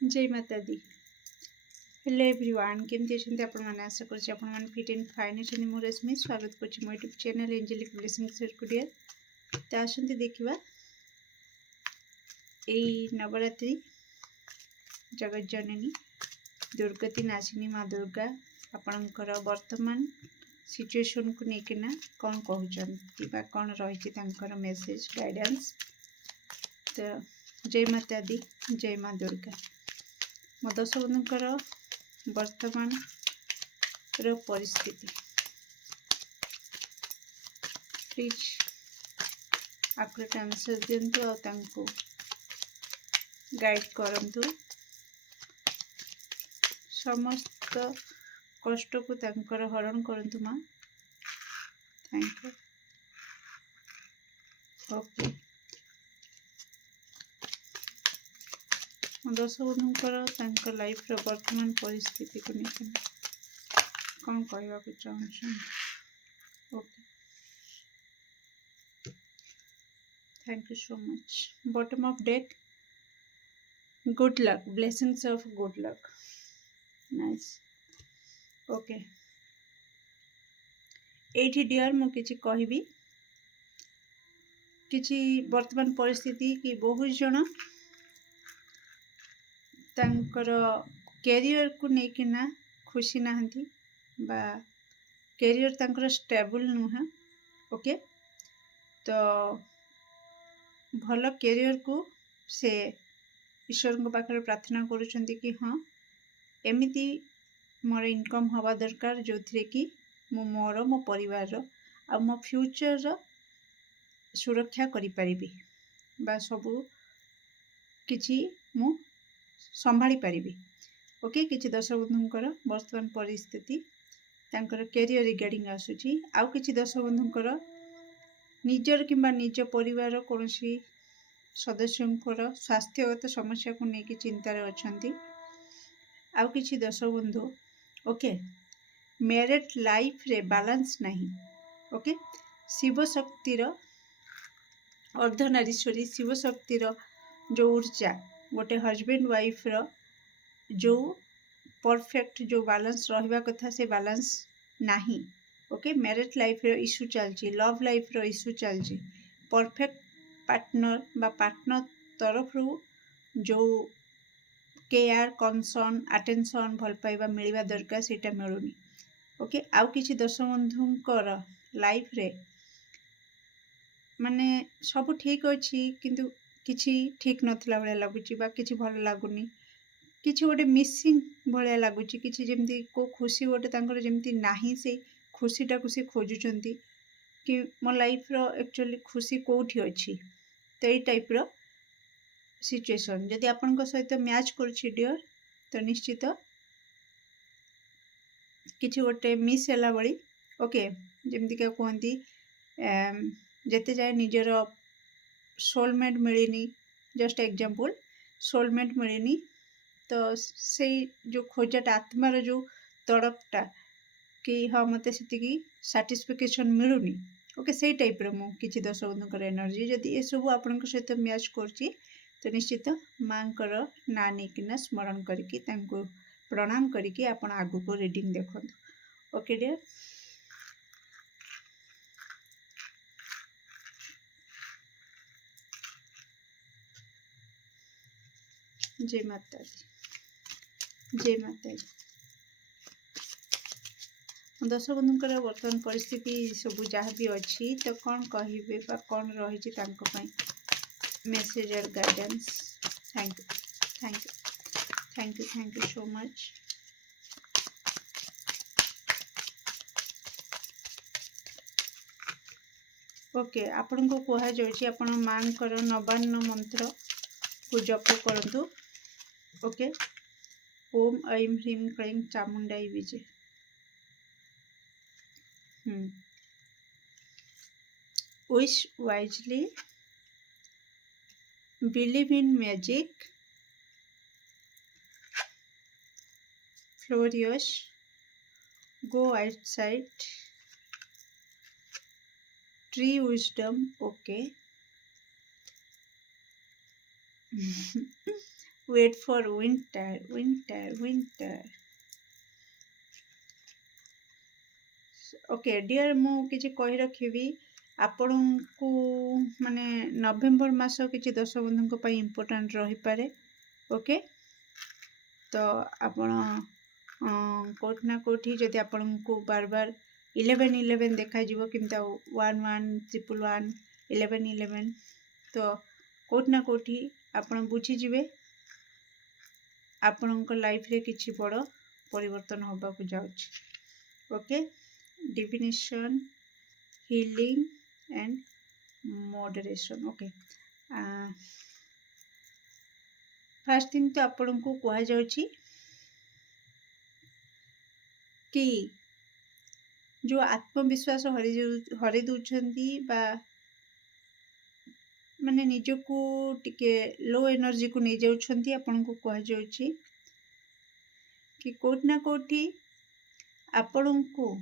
जय माता दी। Hello everyone, केमती अच्छे आपण मैंने आशा कर फिट एंड फाइन अच्छे। मो रश्मि स्वागत कर मो यूट्यूब चैनल एंजेलिक ब्लेसिंग सर्कुलियर। तो आसते देखा यही नवरात्रि जगत जननी दुर्गति नाशिनी माँ दुर्गा आपणकर वर्तमान सिचुएशन को लेकिना कौन कहते कौन रही मेसेज गाइडेंस। तो जय माता दी, जय माँ दुर्गा। मो दश बंधुकर वर्तमान रो परिस्थिति प्लीज आकुरेट आंसर दिंतु और गाइड करंतु। समस्त कष्ट को तांकर हरण करंतु माँ। Thank you. ओके, दश बंधुकर लाइफ रो वर्तमान परिस्थिति को लेकिन कौन कहवाक चाहूँ। Okay, thank you so much. Bottom of deck, good luck, blessings of good luck, nice. Okay, एठी डियर मु किछि कहबी किछि वर्तमान परिस्थिति कि बहुत जन तांकर कैरियर को लेकिना खुशी नाहंती बा कैरियर तांकर स्टेबल नुहे। ओके, तो भल कैरियर को से ईश्वर को पाखरे प्रार्थना करुछंती कि हाँ एमिति मोर इनकम हवा दरकार जो थे कि मोर मो परिवार आ मो फ्यूचर सुरक्षा करि परिबी बा सबू किछि मु संभाली परिबी। ओके, किछि दर्शक बंधुंकर वर्तमान परिस्थिति तांकर कैरियर रिगार्डिंग आसुची। आउ किछि दर्शक बंधुंकर निजर किंबा निज परिवार कोनोसी सदस्यंकर स्वास्थ्यगत समस्या को लेकिन चिंतार अछंती। आउ किछि दर्शक बंधु ओके मैरिड लाइफ रे बैलेंस नहीं। ओके, शिव शक्तिर अर्धनारीश्वरी शिव शक्तिर जो ऊर्जा गोटे हजबैंड वाइफ रो जो परफेक्ट जो बैलेंस रहिबा कथा से बैलेंस नहीं। ओके, मैरिड लाइफ रो इश्यू चलची, लव लाइफ रो इश्यू चलची। परफेक्ट पार्टनर बा पार्टनर तरफ रू जो केयर कंसर्न अटेंशन भल पाइबा मिलवा दरकार सेटा मिलुनी। ओके, आउ किछि दर्शक बंधुंकर लाइफ रे माने सब ठीक अच्छी किंतु किछि ठीक नथिला भले लागुची बा किछि भल लागुनी, किछि गोटे मिसिंग भले लागुची, किछि जेमती को खुशी गोटे तांकर जेमती नाही से खुशीटा को से खोजुचंती कि मो लाइफ रो एक्चुअली खुशी कोठी अछि। तो एई टाइप रो सिचुएशन जदि आपनका सहित मैच करछि डियर तो निश्चित किछि गोटे मिस होला बळी। ओके, जेमती का कहंती जते जाय निजर सोलमेट मिलनी, जस्ट एग्जांपल सोलमेट मिलनी तो से जो खोजाटा आत्मार जो तड़पटा कि हाँ मते सेतिकी सैटिस्फैक्शन मिलुनी। ओके, से टाइप रो मु किछि दर्शक बंधुकर एनर्जी जदि ए सब आपनका सहित मैच करछि तो निश्चित मांकर ना नेकिना स्मरण करके तांको प्रणाम करके आपण आगु को रीडिंग देखंतु। ओके डियर, जय माता दी, जय माता दी। दर्शक बंधुकर वर्तमान परिस्थिति सब जहाँ भी अच्छी तो कौन कहिबे बा कौन रही मेसेज और guidance. Thank you, thank you, thank you, thank you so much. Okay, आपण को कहा जाउची आपण मांकर नवान्न मंत्र को जप करंतु। ओके, ओम ऐं ह्रीं क्लीं चामुंडाई विजय। Wish wisely, believe in magic, furious, go outside, tree wisdom. Okay, wait for winter. Okay dear मु किसी कही रखी आपणको माने नवेम्बर मास किसी दर्शक बंधु इम्पोर्टाट रही पारे ओके तो आपण कोठी ना कोठी जदि आपण को बार बार 11 देखा किंतु 1111 11 तो कोठी ना कोठी आपण बुझीजे आपण लाइफ रे किसी बड़ परिवर्तन होगा जाऊँ okay definition healing and moderation okay first thing तो आपण को कह जाउची कि जो आत्मविश्वास हरि दूचंती बा माने निजको टिके लो एनर्जी को नहीं जाउछंती आपण को कह जाउची कि कोठी ना कोठी आपण को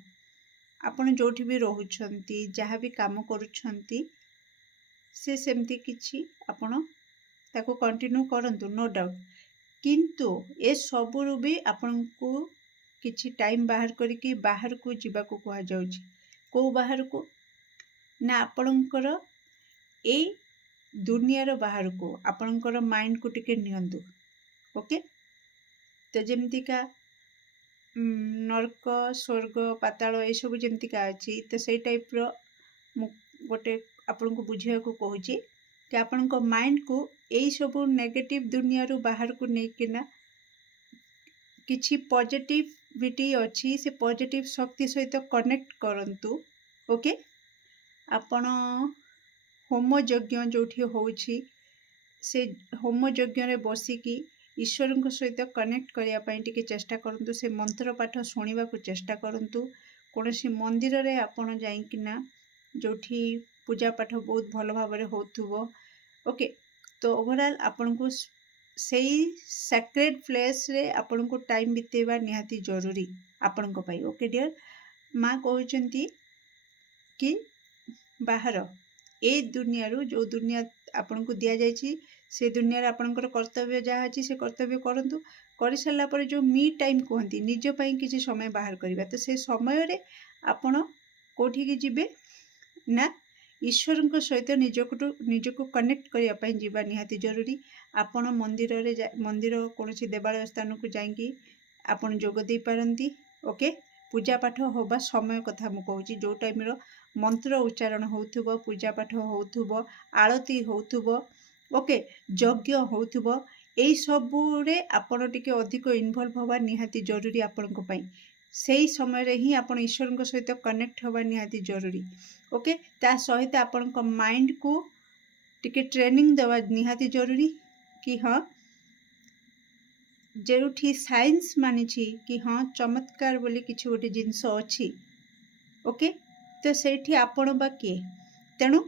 आपण जोठी भी रोहुछंती जहाँ भी काम करूछंती से सेमती किछि आपण ताको कंटिन्यू करंतु नो डाउट किंतु ए सबुरु भी आपण को किछि टाइम बाहर करके बाहर को जीवा को कहा जाउछि को बाहर को ना आपणकर ए दुनियार बाहर को आपणकर माइंड को टिके नियंतु ओके तो जेमती का नर्क स्वर्ग पाताल ये सब जमतीका अच्छी तो से टाइप रो गोटे आपन को बुझिया को कहूँ कि आपण माइंड को यही सब नेगेटिव दुनिया रू बाहर को लेकिना किछि पॉजिटिविटी अच्छी से पॉजिटिव शक्ति सहित कनेक्ट करंतु ओके आपण होम यज्ञ जोठी होउछि से होम यज्ञ रे बसिकी ईश्वर सहित कनेक्ट करने चेष्टा करूँ से मंत्र पाठ शुणा को चेष्टा करूँ कौन सी मंदिर रे आपण जाइकिना जोठी पूजा पाठ बहुत भल भाव हो ओके तो ओवरऑल आपण को सही सैक्रेड प्लेस रे आपण को टाइम बितेबा निहाती जरूरी आपण को पाई ओके डियर माँ कहते कि बाहर ए दुनिया रू जो दुनिया आपण को दि जाइए से दुनिया आपणकर कर्तव्य जहाँ अच्छी से कर्तव्य करूँ कर सारा पर जो मी टाइम कहती निजपाई किसी समय बाहर करवा तो से समय रे आपण कोठी की जिबे ना ईश्वर सहित निजको कनेक्ट करने जीवा निहाती जरूरी आपण मंदिर कौन देवालय स्थान को जाइए आपण जोग दे पारंती ओके पूजा पाठ होबा समय कथा मु कहूँ जो टाइम रो मंत्र उच्चारण होउथुबो पूजा पाठ होउथुबो आरती होउथुबो ओके यज्ञ होउथुबो एई सबुरे आपण टिके अधिक इन्वॉल्व होबा निहाती जरूरी आपनको पई सेही समय रे ही आपण ईश्वर सहित कनेक्ट होबा निहाती जरूरी ओके ता सहित आपनको माइंड को टिके ट्रेनिंग देवा निहाती जरूरी कि हाँ जोठी साइंस मानी कि हाँ चमत्कार बोली किछि गोटे जिनस अछि ओके तो सेठी आपण बा किए तेणु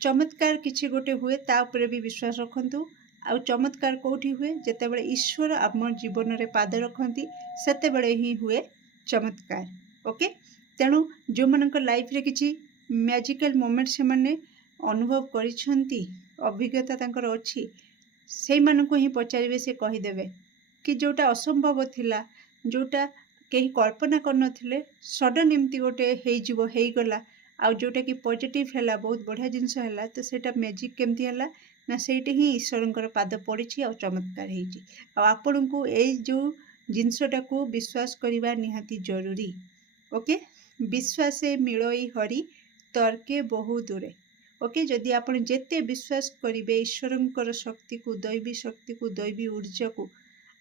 चमत्कार किछि गोटे हुए ता उपरे भी विश्वास रखंतु आउ चमत्कार कोठी हुए जेते बेले ईश्वर आम जीवन रे पाद रखंती सेते बेले ही हुए चमत्कार ओके तेणु जो मनक लाइफ रे किछि मैजिकल मोमेंट से माने अनुभव करिसंती अभिज्ञता तांकर अछि सेई मानको ही पचारिबे से कहि देबे कि जोटा असंभव थिला जोटा कहीं कल्पना कर सडन एमती गोटे हो आउ जोटा कि पॉजिटिव है बहुत बढ़िया जिनस है तो सेटा मैजिक केमती है ना सेठी ही ईश्वर पाद पड़ी आ चमत्कार आपण को यही जो जिनसटा को विश्वास करवा निहाती जरूरी ओके विश्वास मिलई हरि तर्के बहु दूरे ओके जदि आपण जेते विश्वास करेंगे ईश्वर शक्ति को दैवी ऊर्जा को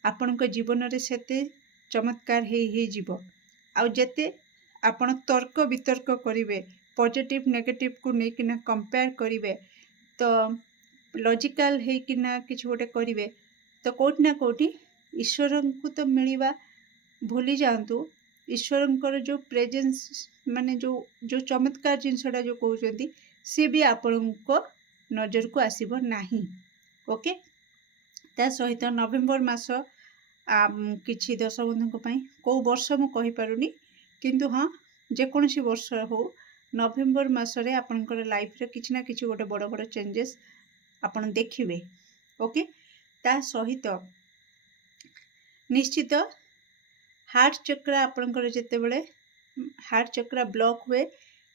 आपण जीवन में सेते चमत्कार हे जीवो आउ जेते आपण तर्क वितर्क करेंगे पॉजिटिव नेगेटिव को लेकिन कंपेयर करेंगे तो लॉजिकल होकिना किसी गोटे करेंगे तो कोटि ना कोटि ईश्वर को तो मिलवा भूली जातु ईश्वर जो प्रेजेंस माने जो चमत्कार जिनसटा जो कहते सी भी आपण को नजर को आसब नहीं ओके ता सहित नवेम्बर मास किछि दर्शक बंधु को वर्ष मु कहि पारुनी किंतु हाँ जेकोसी वर्ष हो नवेम्बर मासरे आपनकर लाइफ रे किछि ना किछि गोटे बड़ बड़ चेंजेस आपण देखिबे ओके ତା ସହିତ ନିଶ୍ଚିତ ହାର୍ଟ ଚକ୍ର ଆପଣଙ୍କର ଯେତେବେଳେ ହାର୍ଟ ଚକ୍ର ବ୍ଲକ୍ ହୁଏ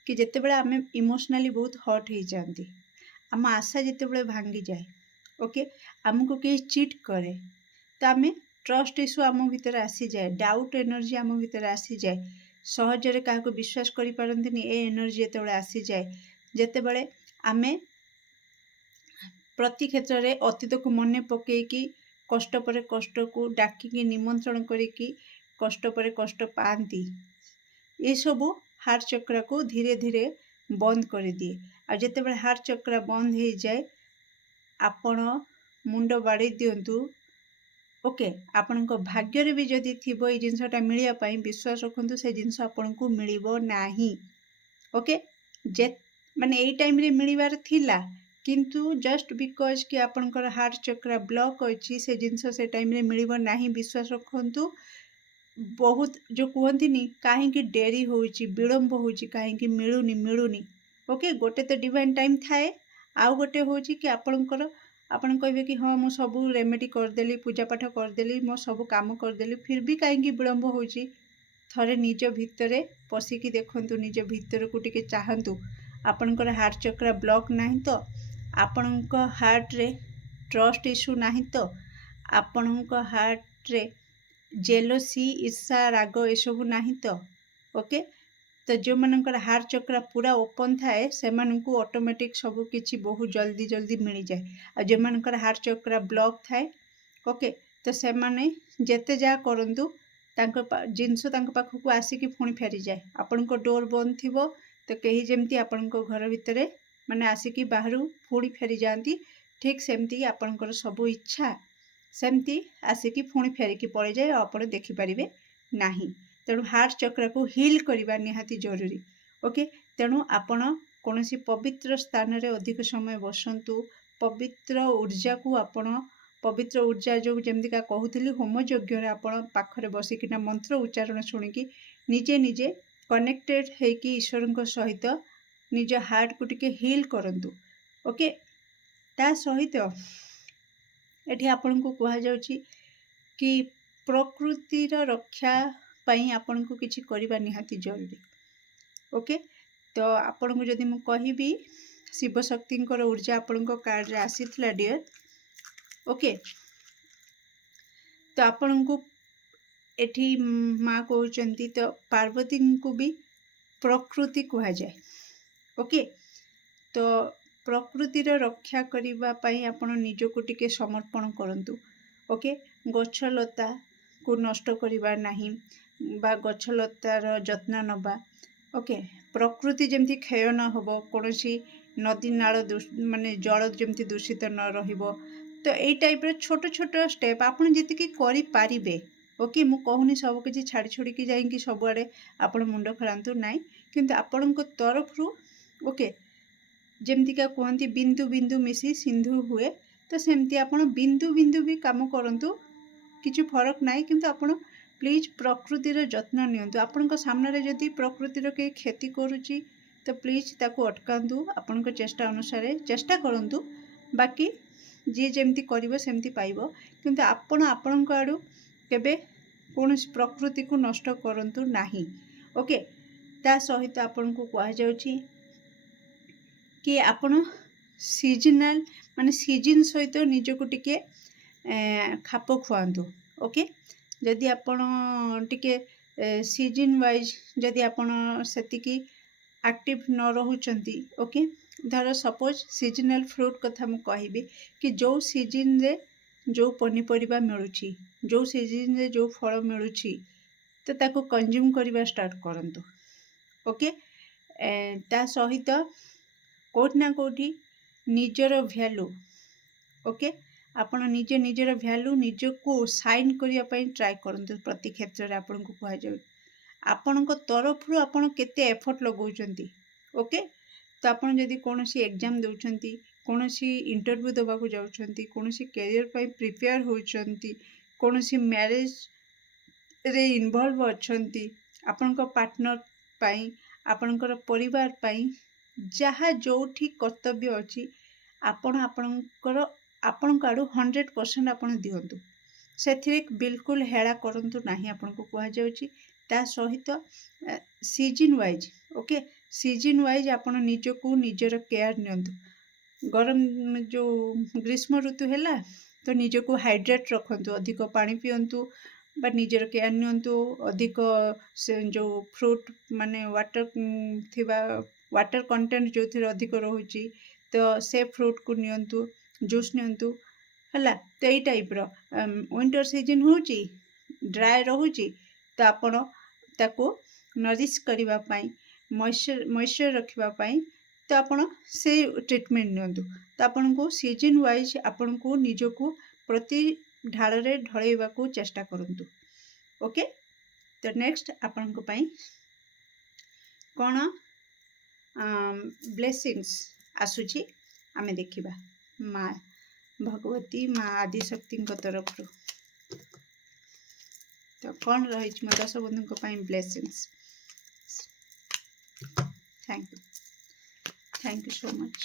କି ଯେତେବେଳେ ଆମେ ଇମୋସନାଲି ବହୁତ ହର୍ଟ ହେଇଯାଆନ୍ତି, ଆମ ଆଶା ଯେତେବେଳେ ଭାଙ୍ଗିଯାଏ, ଓକେ, ଆମକୁ କେହି ଚିଟ୍ କରେ ତ ଆମେ ଟ୍ରଷ୍ଟ ଇସ୍ୟୁ ଆମ ଭିତରେ ଆସିଯାଏ, ଡାଉଟ୍ ଏନର୍ଜି ଆମ ଭିତରେ ଆସିଯାଏ, ସହଜରେ କାହାକୁ ବିଶ୍ୱାସ କରିପାରନ୍ତିନି, ଏ ଏନର୍ଜି ଯେତେବେଳେ ଆସିଯାଏ, ଯେତେବେଳେ ଆମେ ପ୍ରତି କ୍ଷେତ୍ରରେ ଅତୀତକୁ ମନେ ପକେଇକି କଷ୍ଟ ପରେ କଷ୍ଟକୁ ଡାକିକି ନିମନ୍ତ୍ରଣ କରିକି କଷ୍ଟ ପରେ କଷ୍ଟ ପାଆନ୍ତି, ଏସବୁ ହାର୍ଟ ଚକ୍ରକୁ ଧୀରେ ଧୀରେ ବନ୍ଦ କରିଦିଏ। ଆଉ ଯେତେବେଳେ ହାର୍ଟ ଚକ୍ର ବନ୍ଦ ହେଇଯାଏ, ଆପଣ ମୁଣ୍ଡ ବାଡ଼େଇ ଦିଅନ୍ତୁ, ଓକେ, ଆପଣଙ୍କ ଭାଗ୍ୟରେ ବି ଯଦି ଥିବ ଏଇ ଜିନିଷଟା ମିଳିବା ପାଇଁ, ବିଶ୍ୱାସ ରଖନ୍ତୁ ସେ ଜିନିଷ ଆପଣଙ୍କୁ ମିଳିବ ନାହିଁ। ଓକେ, ମାନେ ଏଇ ଟାଇମ୍ରେ ମିଳିବାର ଥିଲା, କିନ୍ତୁ ଜଷ୍ଟ ବିକଜ୍ କି ଆପଣଙ୍କର ହାର୍ଟ ଚକ୍ର ବ୍ଲକ୍ ଅଛି, ସେ ଜିନିଷ ସେ ଟାଇମ୍ରେ ମିଳିବ ନାହିଁ। ବିଶ୍ୱାସ ରଖନ୍ତୁ, ବହୁତ ଯେଉଁ କୁହନ୍ତିନି କାହିଁକି ଡେରି ହେଉଛି, ବିଳମ୍ବ ହେଉଛି, କାହିଁକି ମିଳୁନି, ଓକେ, ଗୋଟେ ତ ଡିଭାଇନ୍ ଟାଇମ୍ ଥାଏ, ଆଉ ଗୋଟେ ହେଉଛି କି ଆପଣ କହିବେ କି ହଁ ମୁଁ ସବୁ ରେମେଡ଼ି କରିଦେଲି, ପୂଜାପାଠ କରିଦେଲି, ମୋ ସବୁ କାମ କରିଦେଲି, ଫିର୍ ବି କାହିଁକି ବିଳମ୍ବ ହେଉଛି। ଥରେ ନିଜ ଭିତରେ ପଶିକି ଦେଖନ୍ତୁ, ନିଜ ଭିତରକୁ ଟିକେ ଚାହାନ୍ତୁ, ଆପଣଙ୍କର ହାର୍ଟ ଚକ୍ର ବ୍ଲକ୍ ନାହିଁ ତ, ଆପଣଙ୍କ ହାର୍ଟରେ ଟ୍ରଷ୍ଟ ଇସ୍ୟୁ ନାହିଁ ତ, ଆପଣଙ୍କ ହାର୍ଟରେ ଜେଲସି, ଈର୍ଷା, ରାଗ ଏସବୁ ନାହିଁ ତ, ଓକେ। ତ ଯେଉଁମାନଙ୍କର ହାର୍ଟ ଚକ୍ର ପୁରା ଓପନ୍ ଥାଏ, ସେମାନଙ୍କୁ ଅଟୋମେଟିକ୍ ସବୁ କିଛି ବହୁତ ଜଲ୍ଦି ମିଳିଯାଏ। ଆଉ ଯେଉଁମାନଙ୍କର ହାର୍ଟ ଚକ୍ର ବ୍ଲକ୍ ଥାଏ, ଓକେ, ତ ସେମାନେ ଯେତେ ଯାହା କରନ୍ତୁ ଜିନିଷ ତାଙ୍କ ପାଖକୁ ଆସିକି ପୁଣି ଫେରିଯାଏ। ଆପଣଙ୍କ ଡୋର୍ ବନ୍ଦ ଥିବ ତ କେହି ଯେମିତି ଆପଣଙ୍କ ଘର ଭିତରେ ମାନେ ଆସିକି ବାହାରୁ ପୁଣି ଫେରିଯାଆନ୍ତି, ଠିକ୍ ସେମିତି ଆପଣଙ୍କର ସବୁ ଇଚ୍ଛା ସେମିତି ଆସିକି ପୁଣି ଫେରିକି ପଳେଇଯାଏ ଆଉ ଆପଣ ଦେଖିପାରିବେ ନାହିଁ। ତେଣୁ ହାର୍ଟ ଚକ୍ରକୁ ହିଲ୍ କରିବା ନିହାତି ଜରୁରୀ, ଓକେ। ତେଣୁ ଆପଣ କୌଣସି ପବିତ୍ର ସ୍ଥାନରେ ଅଧିକ ସମୟ ବସନ୍ତୁ, ପବିତ୍ର ଉର୍ଜାକୁ ଆପଣ ପବିତ୍ର ଉର୍ଜା ଯେଉଁ ଯେମିତିକା କହୁଥିଲି, ହୋମ ଯଜ୍ଞରେ ଆପଣ ପାଖରେ ବସିକିନା ମନ୍ତ୍ର ଉଚ୍ଚାରଣ ଶୁଣିକି ନିଜେ କନେକ୍ଟେଡ୍ ହେଇକି ଈଶ୍ୱରଙ୍କ ସହିତ ନିଜ ହାର୍ଟକୁ ଟିକେ ହିଲ୍ କରନ୍ତୁ, ଓକେ। ତା ସହିତ ଏଠି ଆପଣଙ୍କୁ କୁହାଯାଉଛି କି ପ୍ରକୃତିର ରକ୍ଷା ପାଇଁ ଆପଣଙ୍କୁ କିଛି କରିବା ନିହାତି ଜରୁରୀ, ଓକେ। ତ ଆପଣଙ୍କୁ ଯଦି ମୁଁ କହିବି, ଶିବ ଶକ୍ତିଙ୍କର ଉର୍ଜା ଆପଣଙ୍କ କାର୍ଡ଼ରେ ଆସିଥିଲା ଡିଅର୍, ଓକେ। ତ ଆପଣଙ୍କୁ ଏଠି ମା କହୁଛନ୍ତି, ତ ପାର୍ବତୀଙ୍କୁ ବି ପ୍ରକୃତି କୁହାଯାଏ, ଓକେ। ତ ପ୍ରକୃତିର ରକ୍ଷା କରିବା ପାଇଁ ଆପଣ ନିଜକୁ ଟିକେ ସମର୍ପଣ କରନ୍ତୁ, ଓକେ। ଗଛ ଲତାକୁ ନଷ୍ଟ କରିବା ନାହିଁ ବା ଗଛଲତାର ଯତ୍ନ ନେବା, ଓକେ। ପ୍ରକୃତି ଯେମିତି କ୍ଷୟ ନ ହେବ, କୌଣସି ନଦୀ ନାଳ ମାନେ ଜଳ ଯେମିତି ଦୂଷିତ ନ ରହିବ। ତ ଏଇ ଟାଇପ୍ର ଛୋଟ ଛୋଟ ଷ୍ଟେପ୍ ଆପଣ ଯେତିକି କରିପାରିବେ, ଓକେ। ମୁଁ କହୁନି ସବୁକିଛି ଛାଡ଼ି ଛୁଡ଼ିକି ଯାଇକି ସବୁଆଡ଼େ ଆପଣ ମୁଣ୍ଡ ଖେଳାନ୍ତୁ, ନାହିଁ, କିନ୍ତୁ ଆପଣଙ୍କ ତରଫରୁ, ଓକେ। ଯେମିତିକା କୁହନ୍ତି ବିନ୍ଦୁ ବିନ୍ଦୁ ମିଶି ସିନ୍ଧୁ ହୁଏ, ତ ସେମିତି ଆପଣ ବିନ୍ଦୁ ବିନ୍ଦୁ ବି କାମ କରନ୍ତୁ, କିଛି ଫରକ ନାହିଁ, କିନ୍ତୁ ଆପଣ ପ୍ଲିଜ୍ ପ୍ରକୃତିର ଯତ୍ନ ନିଅନ୍ତୁ। ଆପଣଙ୍କ ସାମ୍ନାରେ ଯଦି ପ୍ରକୃତିର କେହି କ୍ଷତି କରୁଛି, ତ ପ୍ଲିଜ୍ ତାକୁ ଅଟକାନ୍ତୁ, ଆପଣଙ୍କ ଚେଷ୍ଟା ଅନୁସାରେ ଚେଷ୍ଟା କରନ୍ତୁ। ବାକି ଯିଏ ଯେମିତି କରିବ ସେମିତି ପାଇବ, କିନ୍ତୁ ଆପଣ ଆପଣଙ୍କ ଆଡ଼ୁ କେବେ କୌଣସି ପ୍ରକୃତିକୁ ନଷ୍ଟ କରନ୍ତୁ ନାହିଁ, ଓକେ। ତା ସହିତ ଆପଣଙ୍କୁ କୁହାଯାଉଛି କି ଆପଣ ସିଜନାଲ୍ ମାନେ ସିଜିନ୍ ସହିତ ନିଜକୁ ଟିକେ ଖାପ ଖୁଆନ୍ତୁ, ଓକେ। ଯଦି ଆପଣ ଟିକେ ସିଜନ୍ ୱାଇଜ୍ ଯଦି ଆପଣ ସେତିକି ଆକ୍ଟିଭ୍ ନ ରହୁଛନ୍ତି, ଓକେ। ଧର ସପୋଜ୍ ସିଜନାଲ୍ ଫ୍ରୁଟ୍ କଥା ମୁଁ କହିବି କି ଯେଉଁ ସିଜିନ୍ରେ ଯେଉଁ ପନିପରିବା ମିଳୁଛି, ଯେଉଁ ସିଜିନ୍ରେ ଯେଉଁ ଫଳ ମିଳୁଛି, ତ ତାକୁ କନଜ୍ୟୁମ୍ କରିବା ଷ୍ଟାର୍ଟ କରନ୍ତୁ, ଓକେ। ତା ସହିତ କେଉଁଠି ନା କେଉଁଠି ନିଜର ଭ୍ୟାଲୁ, ଓକେ, ଆପଣ ନିଜର ଭ୍ୟାଲୁ ନିଜକୁ ସାଇନ୍ କରିବା ପାଇଁ ଟ୍ରାଏ କରନ୍ତୁ। ପ୍ରତି କ୍ଷେତ୍ରରେ ଆପଣଙ୍କୁ କୁହାଯାଉଛି, ଆପଣଙ୍କ ତରଫରୁ ଆପଣ କେତେ ଏଫର୍ଟ ଲଗାଉଛନ୍ତି, ଓକେ। ତ ଆପଣ ଯଦି କୌଣସି ଏକ୍ଜାମ୍ ଦେଉଛନ୍ତି, କୌଣସି ଇଣ୍ଟରଭ୍ୟୁ ଦେବାକୁ ଯାଉଛନ୍ତି, କୌଣସି କ୍ୟାରିୟର୍ ପାଇଁ ପ୍ରିପେୟାର ହେଉଛନ୍ତି, କୌଣସି ମ୍ୟାରେଜ୍ରେ ଇନଭଲ୍ଭ ଅଛନ୍ତି, ଆପଣଙ୍କ ପାର୍ଟନର୍ ପାଇଁ, ଆପଣଙ୍କର ପରିବାର ପାଇଁ, ଯାହା ଯେଉଁଠି କର୍ତ୍ତବ୍ୟ ଅଛି, ଆପଣ ଆପଣଙ୍କର ଆପଣଙ୍କ ଆଡ଼ୁ 100% ଆପଣ ଦିଅନ୍ତୁ। ସେଥିରେ ବିଲକୁଲ ହେଳା କରନ୍ତୁ ନାହିଁ, ଆପଣଙ୍କୁ କୁହାଯାଉଛି। ତା ସହିତ season wise, okay, season wise ଆପଣ ନିଜକୁ ନିଜର କେୟାର ନିଅନ୍ତୁ। ଗରମ ଯେଉଁ ଗ୍ରୀଷ୍ମ ଋତୁ ହେଲା ତ ନିଜକୁ ହାଇଡ୍ରେଟ୍ ରଖନ୍ତୁ, ଅଧିକ ପାଣି ପିଅନ୍ତୁ ବା ନିଜର କେୟାର ନିଅନ୍ତୁ। ଅଧିକ ସେ ଯେଉଁ ଫ୍ରୁଟ୍ ମାନେ ଥିବା ୱାଟର କଣ୍ଟେଣ୍ଟ ଯେଉଁଥିରେ ଅଧିକ ରହୁଛି ତ ସେ ଫ୍ରୁଟ୍କୁ ନିଅନ୍ତୁ, ଜୁସ୍ ନିଅନ୍ତୁ ହେଲା। ତ ଏଇ ଟାଇପ୍ର ୱିଣ୍ଟର ସିଜନ୍ ହେଉଛି, ଡ୍ରାଏ ରହୁଛି, ତ ଆପଣ ତାକୁ ନରିଶ୍ କରିବା ପାଇଁ, ମଏଶ୍ଚର ରଖିବା ପାଇଁ ତ ଆପଣ ସେଇ ଟ୍ରିଟମେଣ୍ଟ ନିଅନ୍ତୁ। ତ ଆପଣଙ୍କୁ ସିଜନ୍ ୱାଇଜ୍ ଆପଣଙ୍କୁ ନିଜକୁ ପ୍ରତି ଢାଳରେ ଢଳେଇବାକୁ ଚେଷ୍ଟା କରନ୍ତୁ। ଓକେ, ତ ନେକ୍ସଟ ଆପଣଙ୍କ ପାଇଁ କ'ଣ ବ୍ଲେସିଙ୍ଗସ୍ ଆସୁଛି ଆମେ ଦେଖିବା। ମା ଭଗବତୀ, ମା ଆଦିଶକ୍ତିଙ୍କ ତରଫରୁ ତ କ'ଣ ରହିଛି ମୋ ଦଶ ବନ୍ଧୁଙ୍କ ପାଇଁ blessings. Thank you so much.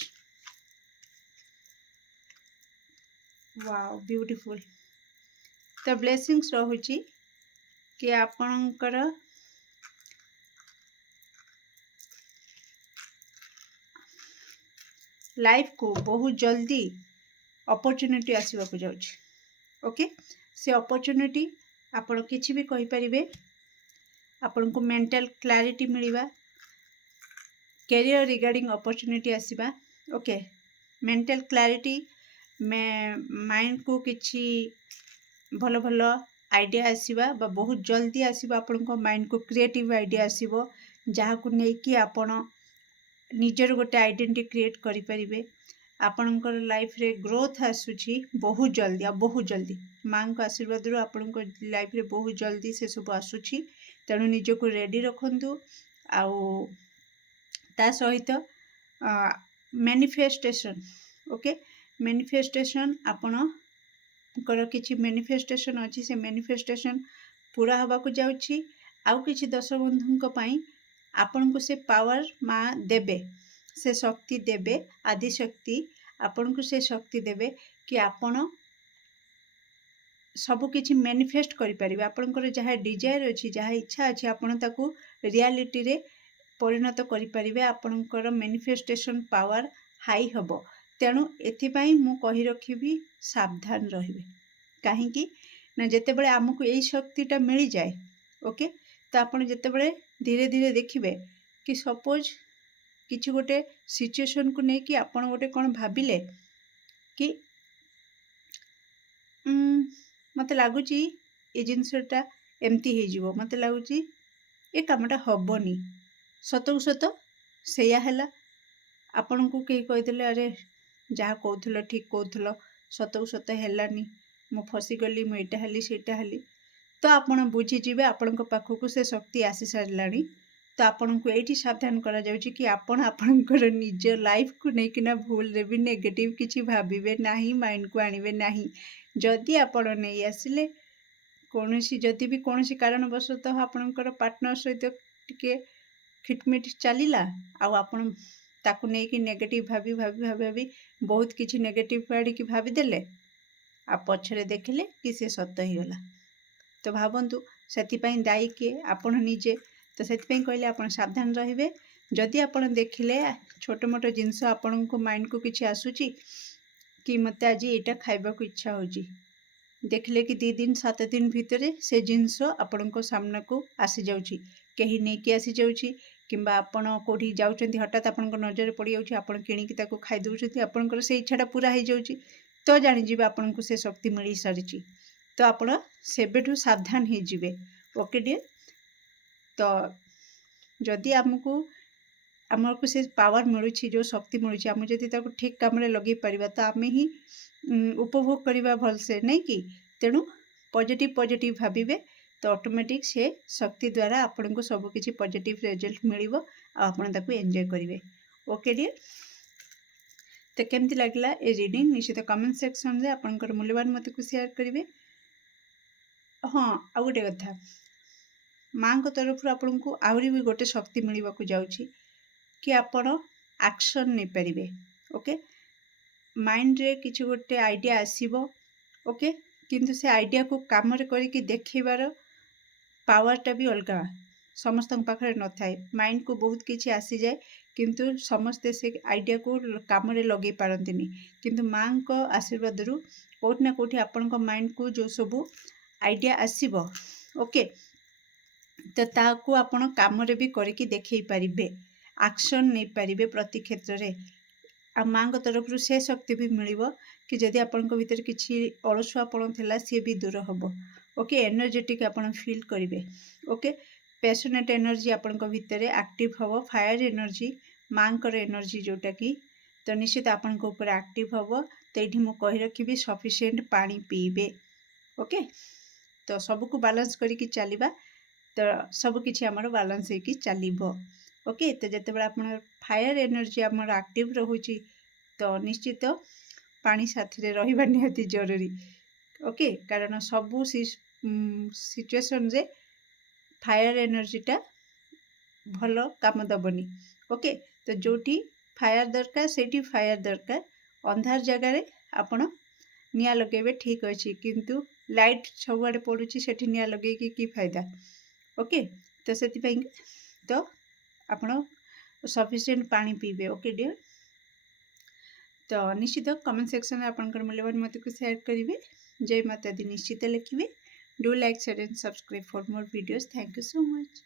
Wow, beautiful. ତ ବ୍ଲେସିଙ୍ଗସ୍ ରହୁଛି କି ଆପଣଙ୍କର ଲାଇଫକୁ ବହୁତ ଜଲ୍ଦି ଅପରଚ୍ୟୁନିଟି ଆସିବାକୁ ଯାଉଛି। ଓକେ, ସେ ଅପରଚ୍ୟୁନିଟି ଆପଣ କିଛି ବି କହିପାରିବେ। ଆପଣଙ୍କୁ ମେଣ୍ଟାଲ କ୍ଲାରିଟି ମିଳିବା, କ୍ୟାରିୟର ରିଗାର୍ଡ଼ିଂ ଅପରଚ୍ୟୁନିଟି ଆସିବା। ଓକେ, ମେଣ୍ଟାଲ କ୍ଲାରିଟି, ମାଇଣ୍ଡକୁ କିଛି ଭଲ ଭଲ ଆଇଡ଼ିଆ ଆସିବା ବା ବହୁତ ଜଲ୍ଦି ଆସିବ। ଆପଣଙ୍କ ମାଇଣ୍ଡକୁ କ୍ରିଏଟିଭ୍ ଆଇଡ଼ିଆ ଆସିବ, ଯାହାକୁ ନେଇକି ଆପଣ ନିଜର ଗୋଟେ ଆଇଡେଣ୍ଟିଟି କ୍ରିଏଟ୍ କରିପାରିବେ। ଆପଣଙ୍କର ଲାଇଫରେ ଗ୍ରୋଥ୍ ଆସୁଛି ବହୁତ ଜଲ୍ଦି, ଆଉ ବହୁତ ଜଲ୍ଦି ମାଙ୍କ ଆଶୀର୍ବାଦରୁ ଆପଣଙ୍କ ଲାଇଫରେ ବହୁତ ଜଲ୍ଦି ସେସବୁ ଆସୁଛି। ତେଣୁ ନିଜକୁ ରେଡ଼ି ରଖନ୍ତୁ। ଆଉ ତା ସହିତ ମ୍ୟାନିଫେଷ୍ଟେସନ୍, ଓକେ, ମ୍ୟାନିଫେଷ୍ଟେସନ୍, ଆପଣଙ୍କର କିଛି ମ୍ୟାନିଫେଷ୍ଟେସନ୍ ଅଛି, ସେ ମ୍ୟାନିଫେଷ୍ଟେସନ୍ ପୁରା ହେବାକୁ ଯାଉଛି। ଆଉ କିଛି ଦଶ ବନ୍ଧୁଙ୍କ ପାଇଁ ଆପଣଙ୍କୁ ସେ ପାୱାର ମା ଦେବେ, ସେ ଶକ୍ତି ଦେବେ, ଆଦିଶକ୍ତି ଆପଣଙ୍କୁ ସେ ଶକ୍ତି ଦେବେ କି ଆପଣ ସବୁ କିଛି ମ୍ୟାନିଫେଷ୍ଟ କରିପାରିବେ। ଆପଣଙ୍କର ଯାହା ଡିଜାୟାର ଅଛି, ଯାହା ଇଚ୍ଛା ଅଛି, ଆପଣ ତାକୁ ରିଆଲିଟିରେ ପରିଣତ କରିପାରିବେ। ଆପଣଙ୍କର ମ୍ୟାନିଫେଷ୍ଟେସନ୍ ପାୱାର ହାଇ ହେବ। ତେଣୁ ଏଥିପାଇଁ ମୁଁ କହି ରଖିବି, ସାବଧାନ ରହିବେ। କାହିଁକି ନା ଯେତେବେଳେ ଆମକୁ ଏଇ ଶକ୍ତିଟା ମିଳିଯାଏ, ଓକେ, ତ ଆପଣ ଯେତେବେଳେ ଧୀରେ ଧୀରେ ଦେଖିବେ କି ସପୋଜ୍ କିଛି ଗୋଟେ ସିଚୁଏସନ୍କୁ ନେଇକି ଆପଣ ଗୋଟେ କ'ଣ ଭାବିଲେ କି ମୋତେ ଲାଗୁଛି ଏ ଜିନିଷଟା ଏମିତି ହେଇଯିବ, ମୋତେ ଲାଗୁଛି ଏ କାମଟା ହେବନି, ସତକୁ ସତ ସେଇଆ ହେଲା। ଆପଣଙ୍କୁ କେହି କହିଦେଲେ, ଆରେ ଯାହା କହୁଥିଲ ଠିକ୍ କହୁଥିଲ, ସତକୁ ସତ ହେଲାନି, ମୁଁ ଫସିଗଲି, ମୁଁ ଏଇଟା ହେଲି ସେଇଟା ହେଲି। ତ ଆପଣ ବୁଝିଯିବେ ଆପଣଙ୍କ ପାଖକୁ ସେ ଶକ୍ତି ଆସି ସାରିଲାଣି। ତ ଆପଣଙ୍କୁ ଏଇଠି ସାବଧାନ କରାଯାଉଛି କି ଆପଣ ଆପଣଙ୍କର ନିଜ ଲାଇଫକୁ ନେଇକିନା ଭୁଲରେ ବି ନେଗେଟିଭ୍ କିଛି ଭାବିବେ ନାହିଁ, ମାଇଣ୍ଡକୁ ଆଣିବେ ନାହିଁ। ଯଦି ଆପଣ ନେଇ ଆସିଲେ ଯଦି ବି କୌଣସି କାରଣବଶତଃ ଆପଣଙ୍କର ପାର୍ଟନର ସହିତ ଟିକେ ଖିଟମିଟ ଚାଲିଲା, ଆଉ ଆପଣ ତାକୁ ନେଇକି ନେଗେଟିଭ୍ ଭାବି ବହୁତ କିଛି ନେଗେଟିଭ୍ ଆଡ଼ିକି ଭାବିଦେଲେ, ଆଉ ପଛରେ ଦେଖିଲେ କି ସେ ସତ ହେଇଗଲା। ତ ଭାବନ୍ତୁ ସେଥିପାଇଁ ଦାୟୀ କିଏ? ଆପଣ ନିଜେ। ତ ସେଥିପାଇଁ କହିଲେ ଆପଣ ସାବଧାନ ରହିବେ। ଯଦି ଆପଣ ଦେଖିଲେ ଛୋଟ ମୋଟ ଜିନିଷ ଆପଣଙ୍କ ମାଇଣ୍ଡକୁ କିଛି ଆସୁଛି କି ମୋତେ ଆଜି ଏଇଟା ଖାଇବାକୁ ଇଚ୍ଛା ହେଉଛି, ଦେଖିଲେ କି 2 ଦିନ 7 ଦିନ ଭିତରେ ସେ ଜିନିଷ ଆପଣଙ୍କ ସାମ୍ନାକୁ ଆସିଯାଉଛି, କେହି ନେଇକି ଆସିଯାଉଛି, କିମ୍ବା ଆପଣ କେଉଁଠି ଯାଉଛନ୍ତି ହଠାତ୍ ଆପଣଙ୍କ ନଜରରେ ପଡ଼ିଯାଉଛି, ଆପଣ କିଣିକି ତାକୁ ଖାଇଦେଉଛନ୍ତି, ଆପଣଙ୍କର ସେ ଇଚ୍ଛାଟା ପୁରା ହେଇଯାଉଛି, ତ ଜାଣିଯିବେ ଆପଣଙ୍କୁ ସେ ଶକ୍ତି ମିଳିସାରିଛି। ତ ଆପଣ ସେବେଠୁ ସାବଧାନ ହେଇଯିବେ। Okay dear. ତ ଯଦି ଆମକୁ ସେ ପାୱାର ମିଳୁଛି, ଯେଉଁ ଶକ୍ତି ମିଳୁଛି, ଆମେ ଯଦି ତାକୁ ଠିକ୍ କାମରେ ଲଗେଇ ପାରିବା ତ ଆମେ ହିଁ ଉପଭୋଗ କରିବା ଭଲସେ, ନାଇଁ କି? ତେଣୁ ପଜିଟିଭ୍ ଭାବିବେ, ତ ଅଟୋମେଟିକ୍ ସେ ଶକ୍ତି ଦ୍ୱାରା ଆପଣଙ୍କୁ ସବୁକିଛି ପଜିଟିଭ୍ ରେଜଲ୍ଟ ମିଳିବ, ଆଉ ଆପଣ ତାକୁ ଏନ୍ଜୟ କରିବେ। Okay dear. ତ କେମିତି ଲାଗିଲା ଏ ରିଡ଼ିଂ? ନିଶ୍ଚିତ କମେଣ୍ଟ ସେକ୍ସନରେ ଆପଣଙ୍କର ମୂଲ୍ୟବାନ ମତକୁ ସେୟାର କରିବେ। ହଁ, ଆଉ ଗୋଟେ କଥା, ମାଙ୍କ ତରଫରୁ ଆପଣଙ୍କୁ ଆହୁରି ବି ଗୋଟେ ଶକ୍ତି ମିଳିବାକୁ ଯାଉଛି କି ଆପଣ ଆକ୍ସନ୍ ନେଇପାରିବେ। ଓକେ, ମାଇଣ୍ଡରେ କିଛି ଗୋଟେ ଆଇଡ଼ିଆ ଆସିବ, ଓକେ, କିନ୍ତୁ ସେ ଆଇଡ଼ିଆକୁ କାମରେ କରିକି ଦେଖେଇବାର ପାୱାରଟା ବି ଅଲଗା, ସମସ୍ତଙ୍କ ପାଖରେ ନଥାଏ। ମାଇଣ୍ଡକୁ ବହୁତ କିଛି ଆସିଯାଏ, କିନ୍ତୁ ସମସ୍ତେ ସେ ଆଇଡ଼ିଆକୁ କାମରେ ଲଗେଇ ପାରନ୍ତିନି। କିନ୍ତୁ ମାଆଙ୍କ ଆଶୀର୍ବାଦରୁ କେଉଁଠି ନା କେଉଁଠି ଆପଣଙ୍କ ମାଇଣ୍ଡକୁ ଯେଉଁ ସବୁ ଆଇଡ଼ିଆ ଆସିବ, ଓକେ, ତ ତାହାକୁ ଆପଣ କାମରେ ବି କରିକି ଦେଖେଇ ପାରିବେ, ଆକ୍ସନ୍ ନେଇପାରିବେ ପ୍ରତି କ୍ଷେତ୍ରରେ। ଆଉ ମାଆଙ୍କ ତରଫରୁ ସେ ଶକ୍ତି ବି ମିଳିବ କି ଯଦି ଆପଣଙ୍କ ଭିତରେ କିଛି ଅଳସୁଆପଣ ଥିଲା ସିଏ ବି ଦୂର ହେବ, ଓକେ, ଏନର୍ଜେଟିକ୍ ଆପଣ ଫିଲ୍ କରିବେ, ଓକେ, ପ୍ୟାସନେଟ୍ ଏନର୍ଜି ଆପଣଙ୍କ ଭିତରେ ଆକ୍ଟିଭ୍ ହେବ, ଫାୟାର ଏନର୍ଜି, ମାଆଙ୍କର ଏନର୍ଜି ଯେଉଁଟାକି, ତ ନିଶ୍ଚିତ ଆପଣଙ୍କ ଉପରେ ଆକ୍ଟିଭ୍ ହେବ। ତ ଏଇଠି ମୁଁ କହି ରଖିବି ସଫିସିଏଣ୍ଟ ପାଣି ପିଇବେ, ଓକେ। ତ ସବୁକୁ ବାଲାନ୍ସ କରିକି ଚାଲିବା, ତ ସବୁକିଛି ଆମର ବାଲାନ୍ସ ହେଇକି ଚାଲିବ, ଓକେ। ତ ଯେତେବେଳେ ଆପଣ ଫାୟାର ଏନର୍ଜି ଆମର ଆକ୍ଟିଭ୍ ରହୁଛି, ତ ନିଶ୍ଚିତ ପାଣି ସାଥିରେ ରହିବା ନିହାତି ଜରୁରୀ, ଓକେ, କାରଣ ସବୁ ସିଚୁଏସନ୍ରେ ଫାୟାର ଏନର୍ଜିଟା ଭଲ କାମ ଦେବନି, ଓକେ। ତ ଯେଉଁଠି ଫାୟାର ଦରକାର ସେଇଠି ଫାୟାର ଦରକାର। ଅନ୍ଧାର ଜାଗାରେ ଆପଣ ନିଆଁ ଲଗାଇବେ, ଠିକ୍ ଅଛି, କିନ୍ତୁ ଲାଇଟ୍ ସବୁଆଡ଼େ ପଡ଼ୁଛି, ସେଠି ନିଆଁ ଲଗେଇକି କି ଫାଇଦା, ଓକେ। ତ ସେଥିପାଇଁ ତ ଆପଣ ସଫିସିଏଣ୍ଟ ପାଣି ପିଇବେ, ଓକେ ଡିଅର୍। ତ ନିଶ୍ଚିତ କମେଣ୍ଟ ସେକ୍ସନରେ ଆପଣଙ୍କର ମୂଲ୍ୟବାନ ମତକୁ ସେୟାର କରିବେ। ଜୟ ମାତା ଦି ନିଶ୍ଚିତ ଲେଖିବେ। Do like, share and subscribe for more videos. Thank you so much.